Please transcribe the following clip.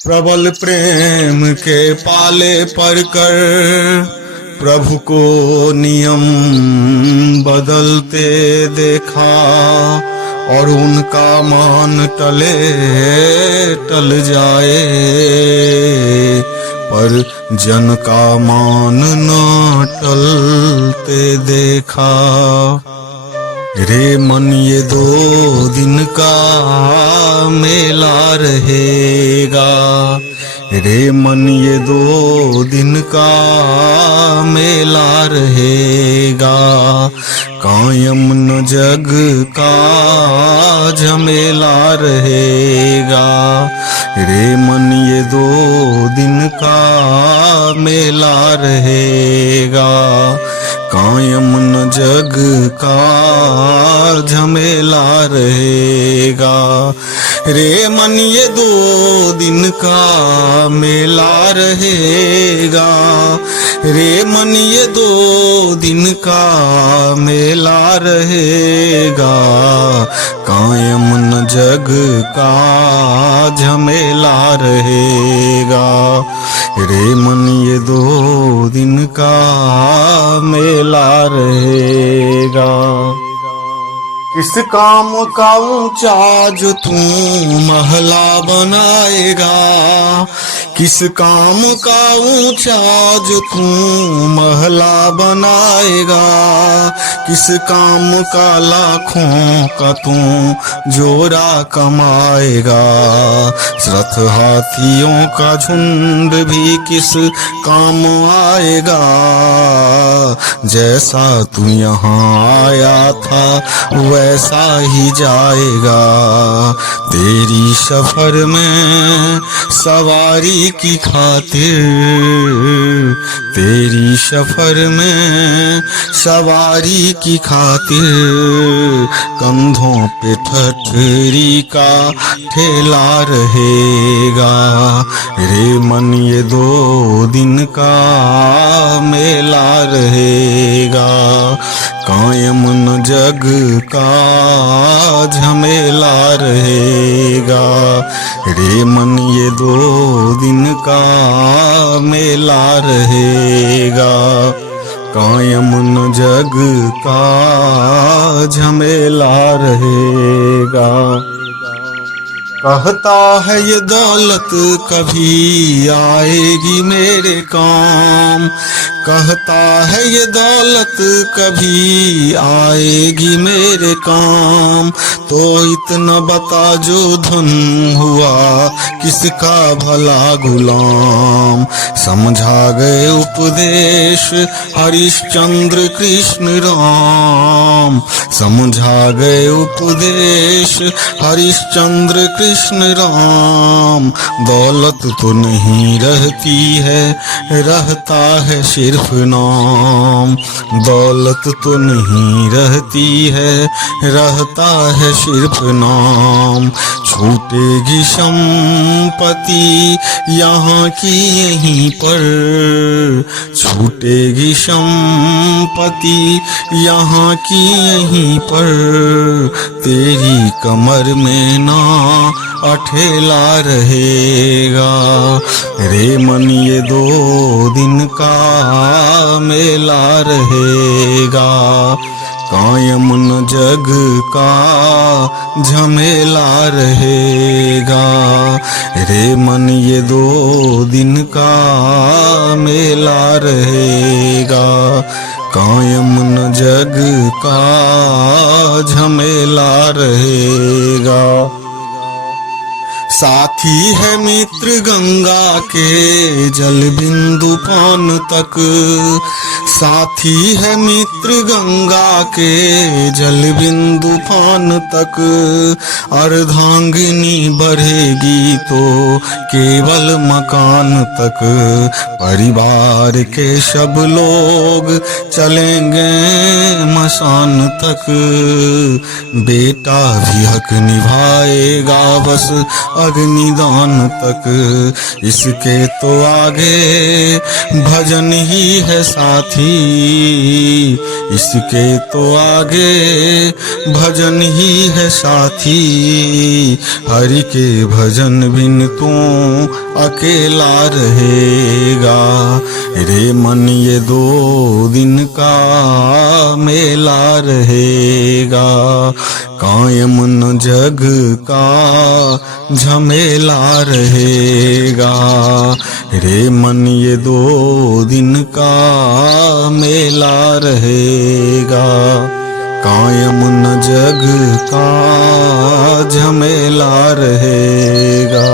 प्रबल प्रेम के पाले पर कर प्रभु को नियम बदलते देखा, और उनका मान टले टल जाए, पर जन का मान न टलते देखा। रे मन ये 2 दिन का मेला रहेगा, रे मन ये 2 दिन का मेला रहेगा, कायम न जग का झमेला रहेगा। रे मन ये 2 दिन का मेला रहेगा, कायम न जग का झमेला रहेगा। रे मन ये 2 दिन का मेला रहेगा, रे मन ये 2 दिन का मेला रहेगा, कायम न जग का झमेला रहेगा। रे मन ये 2 दिन का मेला रहेगा। किस काम का ऊंचा जो तू महला बनाएगा, किस काम का ऊंचा जो तू महला बनाएगा, किस काम का लाखों का तू जोरा कमाएगा। रथ हाथियों का झुंड भी किस काम आएगा, जैसा तू यहाँ आया था वैसा ही जाएगा। तेरी सफर में सवारी की खातिर, तेरी सफर में सवारी की खातिर, कंधों पे ठठरी का ठेला रहेगा। रे मन ये 2 दिन का मेला रहेगा, कायम न जग का झमेला रहेगा। रे मन ये 2 दिन का मेला रहेगा, कायम न जग का झमेला रहेगा। कहता है ये दौलत कभी आएगी मेरे काम, कहता है ये दौलत कभी आएगी मेरे काम, तो इतना बता जो धन हुआ किसका भला गुलाम। समझा गए उपदेश हरिश्चंद्र कृष्ण राम, समझा गए उपदेश हरिश्चंद्र कृष्ण राम। दौलत तो नहीं रहती है, रहता है सिर्फ नाम। दौलत तो नहीं रहती है, रहता है सिर्फ नाम। छूटेगी संपत्ति यहाँ की यहीं पर, छूटेगी संपत्ति यहाँ की यहीं पर। तेरी कमर में ना अठेला रहेगा। रे मन ये 2 दिन का मेला रहेगा, कायम न जग का झमेला रहेगा। रे मन ये 2 दिन का मेला रहेगा, कायम न जग का झमेला रहेगा। साथी है मित्र गंगा के जल बिंदु पान तक, साथी है मित्र गंगा के जल बिंदु पान तक। अर्धांगिनी बढ़ेगी तो केवल मकान तक, परिवार के सब लोग चलेंगे मसान तक। बेटा भी हक निभाएगा बस अग्निदान तक। इसके तो आगे भजन ही है साथी, इसके तो आगे भजन ही है साथी। हरि के भजन बिन तू अकेला रहेगा, रे मन ये 2 दिन का मेला रहेगा। कायम न जग का झमेला रहेगा, रे मन ये 2 दिन का मेला रहेगा। कायम न जग का झमेला रहेगा।